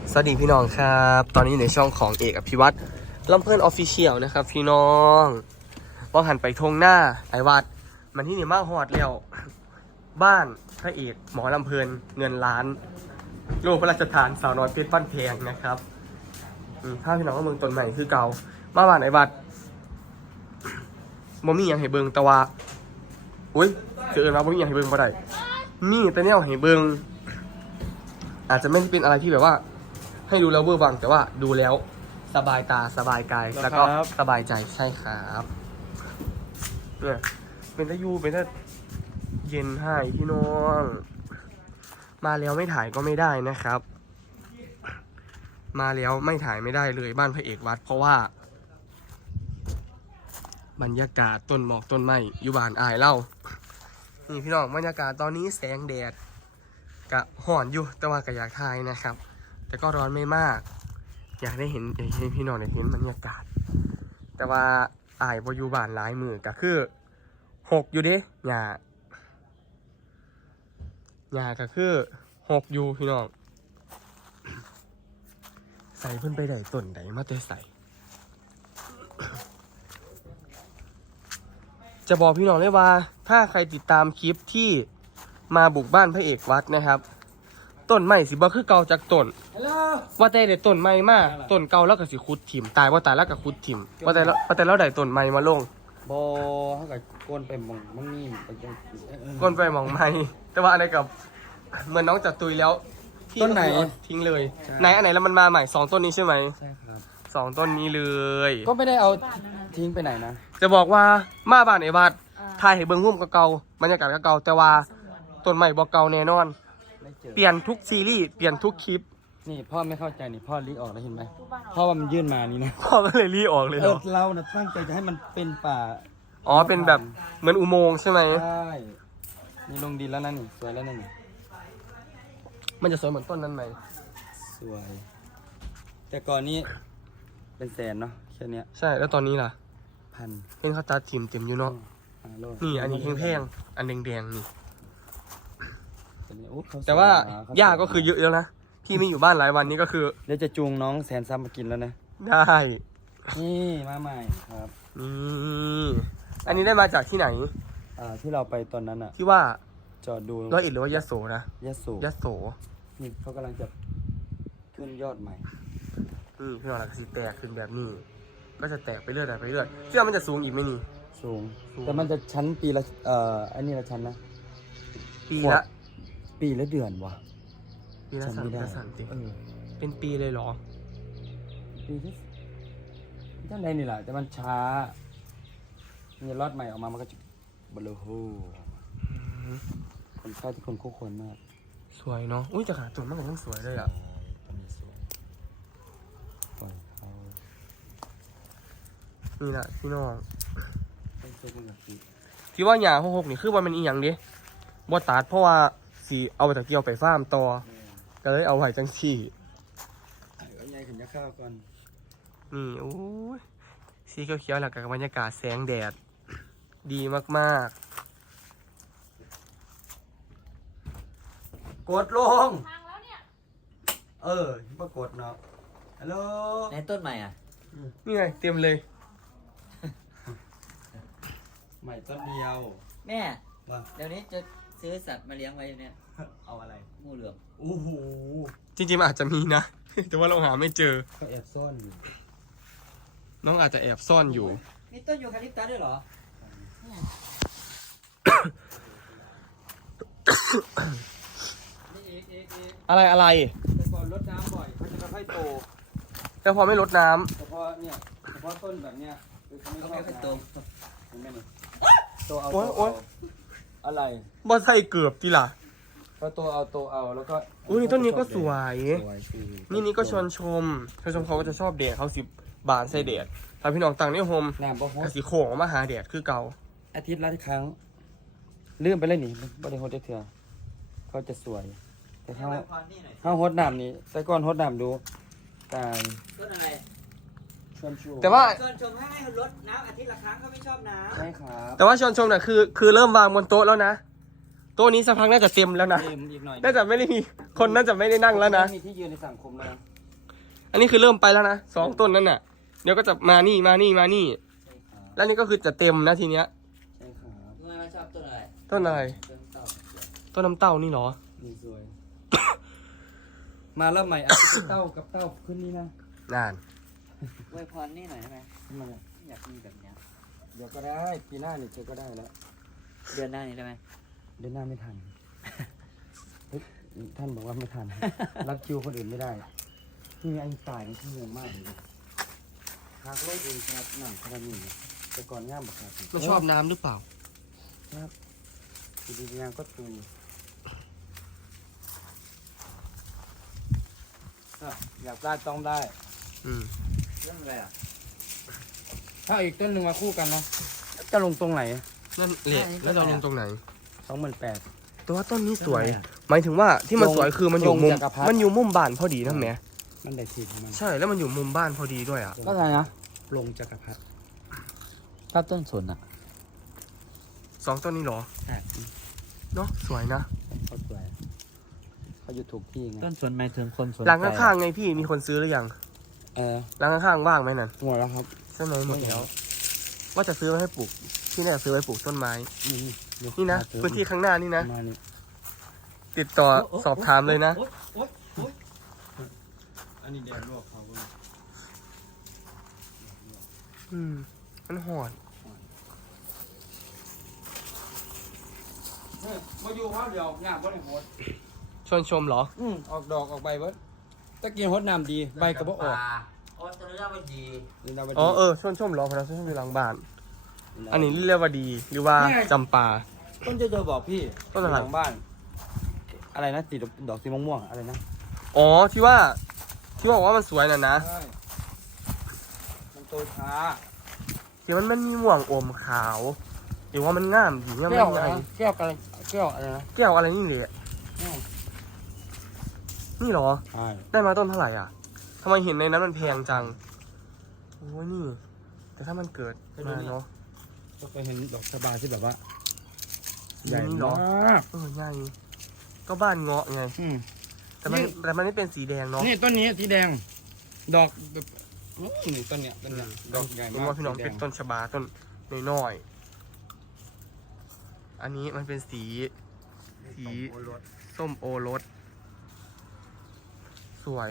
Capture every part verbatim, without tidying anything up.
สวัสดีพี่น้องครับตอนนี้อยู่ในช่องของเอกอภิวัตรลำเพลินออฟฟิเชียลนะครับพี่น้องว่าหันไปทงหน้าไอวัดมันที่นี่มากฮอดแล้วบ้านพระเอกหมอลำเพลินเงินล้านโลกพระราชทานสาวน้อยเพชรบ้านแพงนะครับนี่ภาพพี่น้องก็เมืองต้นใหม่คือเก่ามาบ้านไอวัดบ่มีอย่างให้เบิงแต่ว่าอุ้ยเจอมาบ่มีอย่างให้เบิงบ่ได้นี่แต่เนี่ยให้เบิงอาจจะไม่เป็นอะไรที่แบบว่าให้ดูแล้วเวอร์วังแต่ว่าดูแล้วสบายตาสบายกายแล้วก็สบายใจใช่ครับเนี่ยเป็นตะยูเป็นตะเย็นให้พี่น้องมาแล้วไม่ถ่ายก็ไม่ได้นะครับ มาแล้วไม่ถ่ายไม่ได้เลยบ้านพระเอกวัดเพราะว่าบรรยากาศต้นหมอกต้นไม้อยู่บ้านอายเล่านี่พี่น้องบรรยากาศตอนนี้แสงแดดกะห่อนอยู่แต่ว่าก็อยากถ่ายนะครับแต่ก็ร้อนไม่มากอยากได้เห็นอยากให้พี่น้องได้เห็นบรรยากาศแต่ว่าอายบ่อยู่บ้านหลายมือก็คือหกอยู่เด้หญ้าหญ้าก็คือหกอยู่พี่น้องใส่เพิ่นไปได้ต้นใดมาแต่ใส่จะบอกพี่น้องเลยว่าถ้าใครติดตามคลิปที่มาบุกบ้านพระเอกวัดนะครับต้นไม้สิบ่คือเก่าจากต้นว่าแต่เด็ดต้นไม้มาต้นเก่าแล้วก็สิขุดถิ่มตายว่าตายแล้วก็ขุดถิ่มว่าแต่ว่าแต่แล้วได้ต้นไม้มาลงบ่เฮาก็โกนไปหมองมันนี่ไปจังซี่ก้นไปมองไม้แต่ว่าอันไหนกับเหมือนน้องจัดตุยแล้วต้นไหนทิ้งเลยไหนอันไหนแล้วมันมาใหม่สองต้นนี้ใช่ไหมใช่ครับสองต้นนี้เลยก็ไม่ได้เอาทิ้งไปไหนนะจะบอกว่ามาบ้านไอ้บาดทายให้เบิ้งหุ้มก็เก่าบรรยากาศก็เก่าแต่ว่าต้นใหม่บ่เก่าแน่นอนไม่เจอเปลี่ยนทุกซีรีส์เปลี่ยนทุกคลิปนี่พ่อไม่เข้าใจนี่พ่อลีออกแล้วเห็นไหมพ่อว่ามันยื่นมานี่นะพ่อก็เลยรีออกเลยเอเหรออเราน่ะตั้งใจจะให้มันเป็นป่าอ๋อเป็นแบบเหมือนอุโมงค์ใช่ไหมใช่นี่ลงดินแล้วนั่นนี่สวยแล้วนั่นนี่มันจะสวยเหมือนต้นนั้นไหมสวย แต่ก่อนนี้เป็นแสนเนาะแค่เนี้ยใช่แล้วตอนนี้ล่ะพันเห็นเขาตัดถิ่มเต็มอยู่เนาะอ่าโลนี่อันนี้แพงๆอันแดงๆนี่อันนี้โอ้เขสยแต่ว่านะเขหญ้าก็คือเยอะแล้วนะพี่ไม่อยู่บ้านหลายวันนี้ก็คือเดี๋ยวจะจูงน้องแสนซ้ำมากินแล้วนะได้นี่มาใหม่ครับนี่อันนี้ได้มาจากที่ไหนอ่าที่เราไปตอนนั้นอ่ะที่ว่าจอดดูร้อยเอ็ดหรือว่ายโสนะยะโสยโสนี่เขากำลังจะขึ้นยอดใหม่นี่พี่น้องหลักสีแตกขึ้นแบบนี้ ก็จะแตกไปเรื่อยๆไปเรื่อยเชื่อมันจะสูงอีกไหมนี่สูงสูงแต่มันจะชั้นปีละเอ่ออันนี้ละชั้นนะปีละปีละเดือนวะปีละจำสามไม่ปีได้ละสามติเออเป็นปีเลยเหรอปีที่จังใดนี่แหละแต่มันช้านี่รอดใหม่ออกมามันก็จะบลโฮคนชอบที่คนคู่ควรมากสวยเนาะอุ้ยจะขาตุ่นมากเลยทั้งสวยเลยอ่ะอันนี้สวยปล่อยเขานี่แหละพี่น้องต้องเช็คมันแบบนี้ที่ว่าหญ้าหกหกนี่คือว่ามันอีหยังดิบ่ตัดเพราะว่าสีเอาไปตะเกียวไปฟาร์มต่อก็เลยเอาไว้จังที่เอาใหญ่ขึ้นจะข้าวก่อนนี่โอ้ยสีเขียวๆแล้วกับบรรยากาศแสงแดด ดีมากๆกดลงเออปรากฏเนาะฮัลโหลในต้นใหม่อ่ะนี่ไงเต็มเลยใหม่ต้นเดียวแม่ว่าเดี๋ยวนี้จะซื้อสัตว์มาเลี้ยงไว้เนี่ยเอาอะไรงูเหลือมโอ้โหจริงๆมันอาจจะมีนะ แต่ว่าเราหาไม่เจอเขาแอบซ่อนอยู่น้องอาจจะแอบซ่อนอยู่มีต้นยูคาลิปตัสด้วยเหรอ นี่เอ๊ะเอ๊ะเอ๊ะอะไรอะไรแต่ก่อนรดน้ำบ่อยเขาจะค่อยๆโตแต่พอไม่ลดน้ำแต่พอเนี่ยเฉพาะต้นแบบเนี้ยคือเขาไม่ก็ชอไม่บค่อยโตเห็นไหมนี่โตเอาโอ๊โตยโอ๊เอายอะไรบ่ใส่เกือบทีล่ะก็โตเอาโตเอาแล้วก็อุ้ยต้นนี้ก็สวยสวยสินี่นี่ก็ชวนชมชวนชมเขาก็จะชอบแดดเขาสิบานใส่แดดถ้าพี่น้องต่างนี่โฮมน้ำบ่ฮดกสีโค้งออกมาหาแดดคือเก่าอาทิตย์ละครั้งลืมไปเลยนี่บ่ได้ฮดได้เถื่อเขาจะสวยแต่ถ้าให้ไว้พรนี่หน่อยถ้าฮดน้ำนี่แต่ก่อนฮดน้ำดูตายต้นอะไรชวนชูแต่ว่าชวนชมให้ให้รดน้ำอาทิตย์ละครั้งเขาไม่ชอบน้ใช่ครับแต่ว่าชวนชมน่ะคือคือเริ่มวางบนโต๊ะแล้วนะโต๊ะนี้สักพักน่าจะเต็มแล้วนะเต็มอีกหน่อยน่าจะไม่ได้มีคนน่าจะไม่ได้นั่งแล้วนะไม่มีที่ยืนในสังคมแล้วนะอันนี้คือเริ่มไปแล้วนะสองต้นนั่นน่ะ เดี๋ยวก็จะมานี่มานี่มานี่ใช่ครับแล้วนี่ก็คือจะเต็มนะทีเนี้ยใช่ครับทำไมไม่ชอบต้นอะไรต้นอะไรต้นเต่าต้นน้ำเต้านี่เหรอนี่สวย มาแล้วใหม่เอาเป็นเต้ากับเต้าขึ้นนี่นะนานอวยพรนี่หน่อยได้ไหมทำไมอะอยากมีแบบเนี้ยเดี๋ยวก็ได้ปีหน้านี่เธอก็ได้แล้วเดือนหน้านี้ได้ไหมเดือนหน้าไม่ทันเฮ้ยท่านบอกว่าไม่ทัน รับคิวคนอื่นไม่ได้ที่มีไอ้ตายนี่ที่งงมากเลยหากโลกเองครับหนังขนาดนี้เนี่ยแต่ก่อนง่ามบักครับมันชอบน้ำหรือเปล่าครับดีดีงามก็ตูอ่ะอยากได้ต้องได้อืมเรื่องอะไรอ่ะถ้าอีกต้นหนึ่งมาคู่กันเนาะจะลงตรงไหนนั่นแหละแล้วเราลงตรงไหนสองหมื่นแปดแต่ว่าต้นนี้สวยต้นอะไรอะหมายถึงว่าที่มันลงสวยคือมันอยู่มุมลงจักรพรรดิมันอยู่มุมบ้านพอดีนะแม่มันได้สีของมันใช่แล้วมันอยู่มุมบ้านพอดีด้วยอ่ะก็ไงนะลงจักรพรรดิชอบต้นสนอ่ะสองต้นนี้เหรอใช่เนาะสวยนะเขาสวยเขาอยู่ถูกที่ไงต้นสนหมายถึงคนสนหลังข้างๆไงพี่มีคนซื้อหรือยังเออหลังข้างๆว่างไหมนั่นหมดแล้วครับใช่ไหมหมดแล้วว่าจะซื้อไว้ให้ปลูกที่นี่จะซื้อไว้ปลูกต้นไม้นี่นี่นะพื้นที่ข้างหน้านี่นะมานี่ติดต่อสอบถามเลยนะโอ๊โอ๊ยโอ๊ยอันนี้แดงลวกเขาเว้ยอืมมันหอดมาอยู่เขาเดียวงามบ่ได้โหดชวนชมเหรออืมออกดอกออกใบเบิดตะกี้โหดน้ำดีใบก็บ่ออกโอ๊ยต้นนี้มันดีนี่ดาวดีอ๋อเออชวนชมเหรอเพราะเราชวนชมอยู่หลังบ้าน อันนี้เรียกว่าดีหรือว่าจำปาต้นเจะเจอบอกพี่ต้นอะไรหลังบ้าน อะไรนะสีดอกสีม่วงๆอะอะไรนะอ๋อที่ว่าที่บอกว่ามันสวยน่ะนะใช่มันโตช้าที่มันมันมีม่วงอมขาวหรือว่ามันงามดีเนี่ยแก้มัวน อะไรใหญ่นะแก้วอะไรแก้วอะไรนะแก้วอะไรนี่เลยนี่เหรอใช่ได้มาต้นเท่าไหร่อ่ะทำไมเห็นในนั้นมันแพงจังโอ้ยนี่ แต่ถ้ามันเกิดมาเนาะก็เคยเห็นดอกสบายที่แบบว่าใหญ่นี่เหรอมากเออใหญ่ก็บ้านเงาะไงอืมแต่มันแต่มันไม่เป็นสีแดงเนาะนี่ต้นนี้สีแดง ดอกแบบอื้อนี่ต้นเนี้ยต้นเนี้ยดอกใหญ่รู้มากว่าพี่น้องสีแดเป็นต้นชบาต้นน้อยๆอันนี้มันเป็นสี สี ส้มโอรส สวย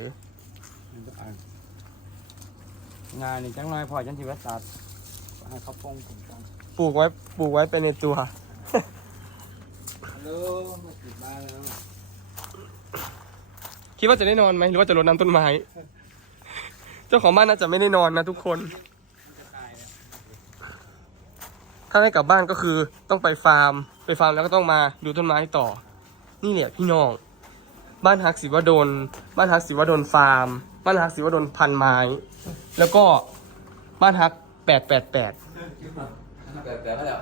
งานนี่จังน้อยพอจันทิวัตัดให้เขาป้องผมกันปลูกไว้ ปลูกไว้เป็นในตัวฮัลโหลมาติดบ้านแล้วคิดว่าจะได้นอนไหมหรือว่าจะรดน้ำต้นไม้ เจ้าของบ้านน่าจะไม่ได้นอนนะทุกคน ถ้าได้กลับบ้านก็คือต้องไปฟาร์ม ไปฟาร์มแล้วก็ต้องมาดูต้นไม้ต่อ นี่แหละพี่น้อง บ้านฮักศิวดล บ้านฮักศิวดลฟาร์ม บ้านฮักศิวดลพันไม้ แล้วก็บ้านฮักแปดแปดแปดแบบแบบแล้ว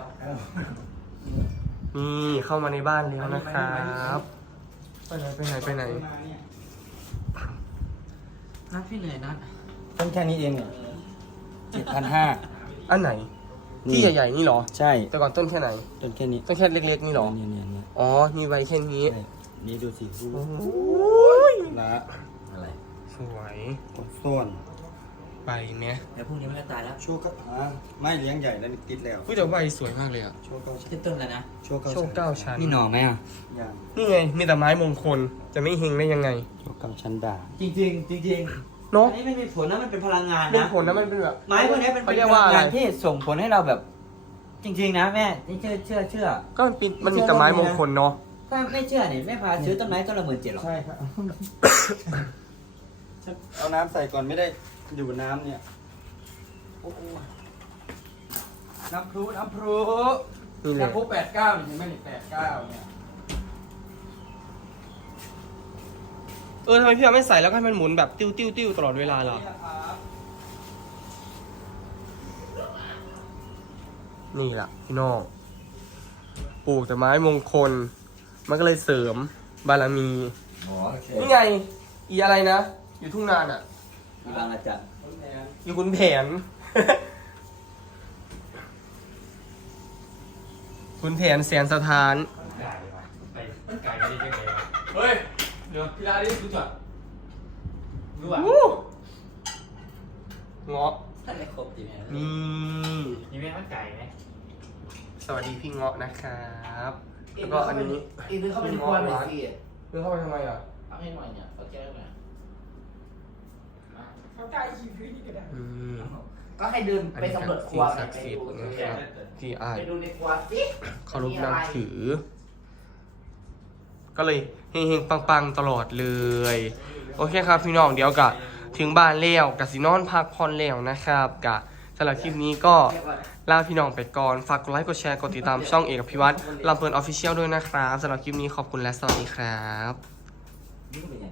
นี่เข้ามาในบ้านแล้วนะครับ ไปไหนไปไหนไปไหนนัดพี่เหนื่อยนัดต้นแค่นี้เองเนี่ยเจ็ดพันห้าอันไหนนี่ที่ใหญ่ๆนี่เหรอใช่แต่ก่อนต้นแค่ไหนต้นแค่นี้ต้นแค่เล็กๆนี่เหรอเนี่ยเนี่ยเนี่ยอ๋อ มีใบแค่นี้ใช่นี่ดูสิโอ้ยละอะไรสวยต้นใบเนี้ยเดี๋ยวพรุ่งนี้มันจะตายแล้วโชว์ก็อ่าไม่เลี้ยงใหญ่แล้วนี่ติดแล้วอุ้ยแต่ใบสวยมากเลยอ่ะโชว์เก้าชั้นขึ้นต้นแล้วนะโชว์เก้าโชคเก้าชั้นนี่หน่อไหมอ่ะอย่างนี่ไง มีแต่ไม้มงคล จะไม่เฮงได้ยังไงโชว์เก้าชั้นด่าจริงจริงจริงจริงเนาะอันนี้ไม่มีผลนะมันเป็นพลังงานเป็นนะผลนะมันเป็นแบบไม้พวกนี้เป็นเขาเป็นเรียกพว่าลังอะไรงานที่ส่งผลให้เราแบบ จริง ๆ นะแม่นี่เชื่อเชื่อเชื่อก็มันเป็นมันมีแต่ไม้มงคลเนาะถ้าไม่เชื่อเนี่ยแม่พาซื้อต้นไม้ต้นละหมื่นเจ็ดหรอกใช่ครับ ฉันเอาน้ำใส่ก่อนไม่ได้อยู่น้ำเนี่ยโอ้โหน้ำพรุน้ำพรุนี่เลยน้ำพรุแปดเก้าเห็นไหมนี่แปดเก้าเนี่ยเออทำไมพี่เอาไม่ใส่แล้วก็ให้มันหมุนแบบติ้วติ้วติ้วตลอดเวลาล่ะนี่นะครับนี่แหละพี่น้อง ปลูกแต่ไม้มงคล มันก็เลยเสริมบารมีอ๋อโอเคนี่ไง อีอะไรนะ อยู่ทุ่งนาอ่ะมีบางอาจารย์ต้นแทนอยู่คุณแผน คุณแผนแสนสถานมันไก่ไปได้ยังไงเฮ้ยเดี๋ยวพี่ลาดิดูจัดดูอ่ะอู้เงาะท่านได้ครบจริงไหมนี่นี่แม่มันไก่ไหมสวัสดีพี่เงาะนะครับแล้วก็อันนี้อีกนึงเข้าไปในครัวหน่อยสิเดินเข้าไปทำไมอ่ะเอาให้หน่อยเนี่ยเอาแก้วหน่อยเขาใกล้คิวพี่ก็ได้อืมก็ให้เดินอันไปนี้สำรวจครัสิ่วงไปศักดิ์สิทธิ์ดูนะครับที่อาจไปดูในครัวสิเคารพนับถือ ก็เลยเฮงๆปังๆตลอดเลย โอเคครับพี่น้องเดี๋ยวกะถึงบ้านแล้วกะสินอนพักผ่อนแล้วนะครับกะสำหรับคลิปนี้ก็ลาพี่น้องไปก่อนฝากกดไลค์กดแชร์กดติดตามช่องเอกพิวัตรลำเพลินออฟฟิเชียลด้วยนะครับสำหรับคลิปนี้ขอบคุณและสวัสดีครับนี่ก็เป็นอย่าง